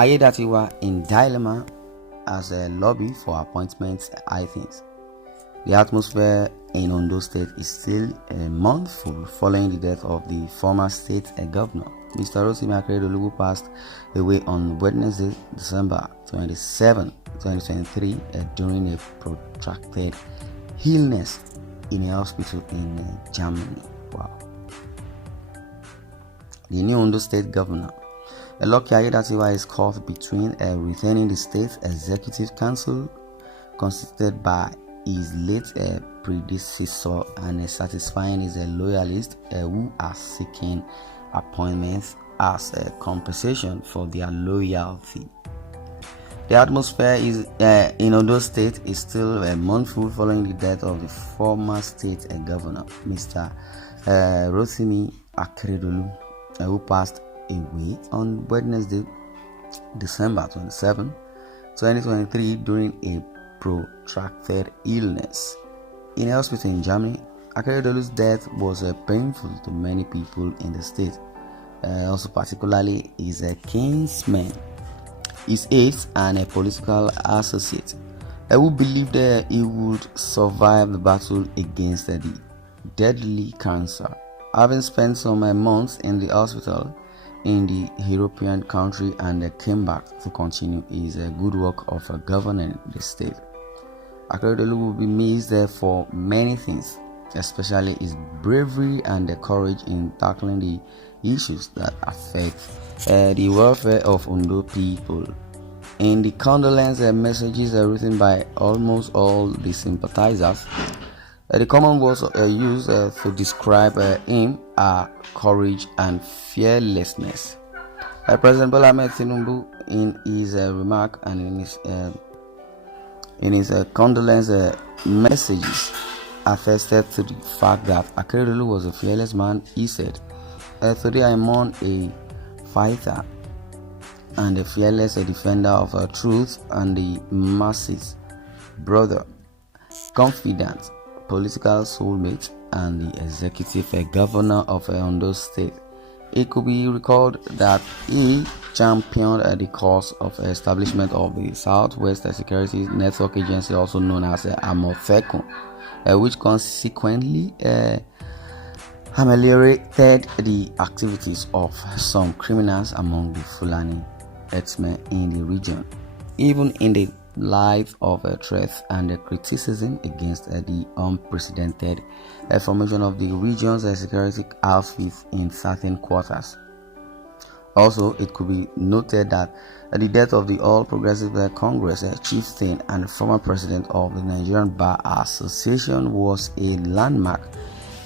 Aiyedatiwa in dilemma as a lobby for appointments heightens. The atmosphere in Ondo State is still a month full following the death of the former state governor, Mr. Akeredolu, who passed away on Wednesday, December 27, 2023, during a protracted illness in a hospital in Germany. Wow. The new Ondo State governor, Lucky Aiyedatiwa, is caught between retaining the state executive council constituted by his late predecessor and satisfying his loyalists who are seeking appointments as a compensation for their loyalty. The atmosphere in Ondo State is still a month full following the death of the former state governor, Mr. Akeredolu, who passed away on Wednesday, December 27, 2023, during a protracted illness in a hospital in Germany. Akeredolu's death was painful to many people in the state, also particularly his kinsmen, his aides, and a political associate who believed he would survive the battle against the deadly cancer. Having spent some months in the hospital in the European country and came back to continue his good work of governing the state. Akeredolu will be missed for many things, especially his bravery and courage in tackling the issues that affect the welfare of Ondo people. In the condolence messages written by almost all the sympathizers, the common words used to describe him are courage and fearlessness. President Bola Ahmed Tinubu, in his remark and in his condolence messages, attested to the fact that Akeredolu was a fearless man. He said, "Today I mourn a fighter and a fearless defender of truth and the masses, brother, confidant, political soulmate, and the executive governor of Ondo State." It could be recalled that he championed the cause of establishment of the Southwest Security Network Agency, also known as Amotekun, which consequently ameliorated the activities of some criminals among the Fulani herdsmen in the region, even in the light of threats and criticism against the unprecedented formation of the region's security outfit in certain quarters. Also, it could be noted that the death of the All Progressive Congress Chieftain and former president of the Nigerian Bar Association was a landmark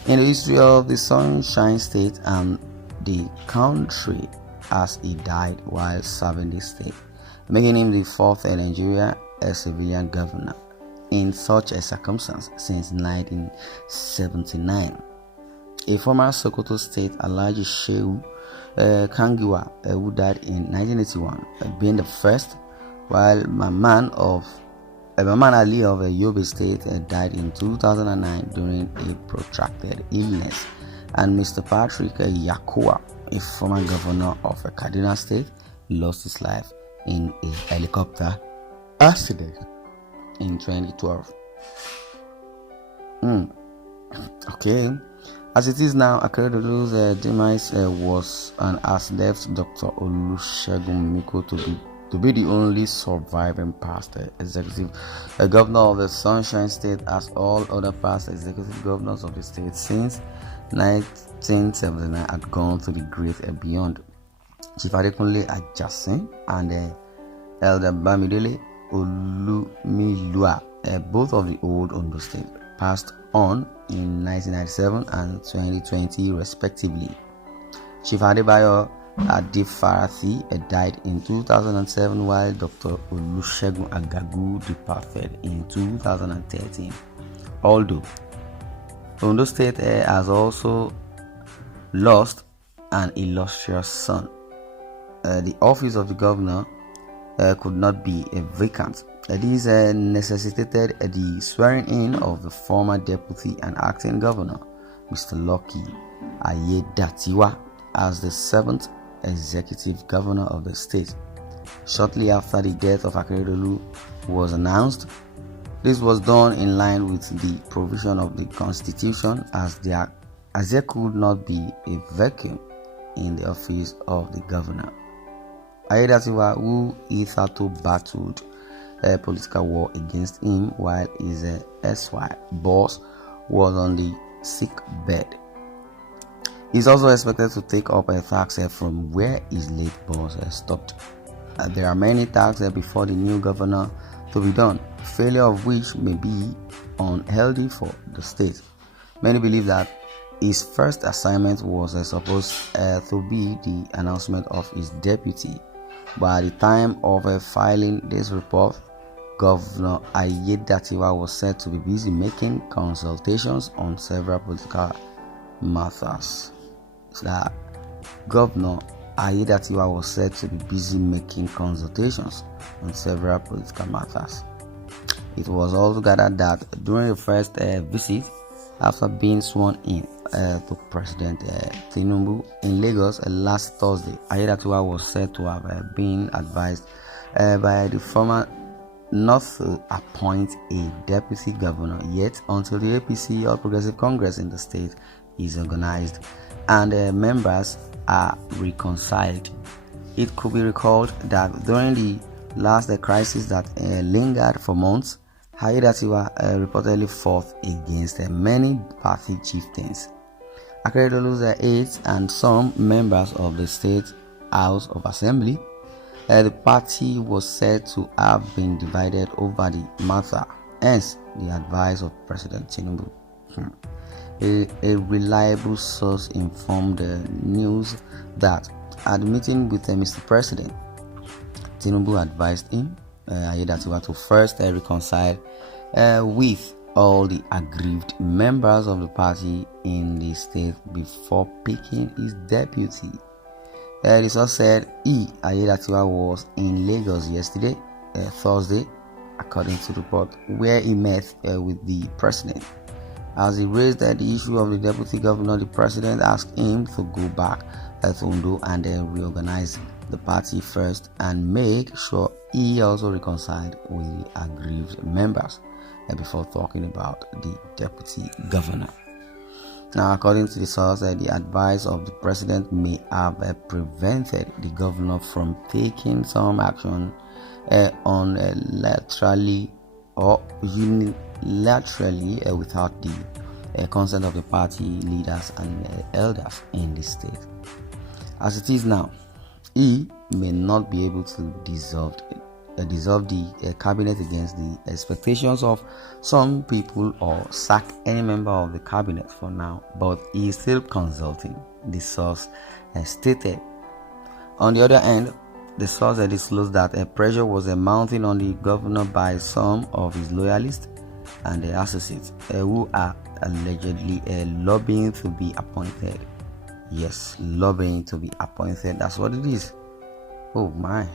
in the history of the Sunshine State and the country, as he died while serving the state, making him the fourth Nigeria civilian governor in such a circumstance since 1979. A former Sokoto State Alhaji Shehu Kangiwa, who died in 1981, being the first, while Maman Ali of Yobe State died in 2009 during a protracted illness, and Mr. Patrick Yakowa, a former governor of Kaduna State, lost his life in a helicopter accident in 2012. Okay, as it is now, Akeredolu's demise was and has left Dr. Olusegun Miko to be the only surviving past executive governor of the Sunshine State, as all other past executive governors of the state since 1979 had gone to the great beyond. Chief Adekunle Ajasin and Elder Bamidele Olumilua, both of the old Ondo State, passed on in 1997 and 2020 respectively. Chief Adebayo Adefarathi died in 2007, while Dr. Olusegun Agagu departed in 2013. Although Ondo State has also lost an illustrious son, the office of the governor could not be vacant. This necessitated the swearing in of the former deputy and acting governor, Mr. Lucky Aiyedatiwa, as the seventh executive governor of the state. shortly after the death of Akeredolu was announced. This was done in line with the provision of the Constitution, as there could not be a vacuum in the office of the governor. Aiyedatiwa, who hitherto battled a political war against him while his SY boss was on the sick bed, is also expected to take up a tax from where his late boss stopped. There are many tasks before the new governor to be done, failure of which may be unhealthy for the state. Many believe that his first assignment was supposed to be the announcement of his deputy. By the time of filing this report, Governor Aiyedatiwa was said to be busy making consultations on several political matters. Governor Aiyedatiwa was said to be busy making consultations on several political matters. It was also gathered that during the first visit after being sworn in to President Tinubu in Lagos last Thursday, Aiyedatiwa was said to have been advised by the former not to appoint a deputy governor yet until the APC or Progressive Congress in the state is organized and members are reconciled. It could be recalled that during the last crisis that lingered for months, Aiyedatiwa reportedly fought against many party chieftains, Akeredolu's aides, and some members of the State House of Assembly. The party was said to have been divided over the matter, hence the advice of President Tinubu. A reliable source informed the news that at the meeting with Mr. President, Tinubu advised him, Aiyedatiwa, to first reconcile with all the aggrieved members of the party in the state before picking his deputy. The source said Aiyedatiwa was in Lagos yesterday, Thursday, according to the report, where he met with the president. As he raised the issue of the deputy governor, the president asked him to go back to ONDO and reorganize the party first and make sure he also reconciled with the aggrieved members before talking about the deputy governor. Now, according to the source, the advice of the president may have prevented the governor from taking some action unilaterally or unilaterally without the consent of the party leaders and elders in the state. As it is now, he may not be able to dissolve the cabinet against the expectations of some people or sack any member of the cabinet for now, but he is still consulting, the source stated. On the other hand, the source disclosed that pressure was mounting on the governor by some of his loyalists and their associates who are allegedly lobbying to be appointed. Yes, lobbying to be appointed, that's what it is. Oh my.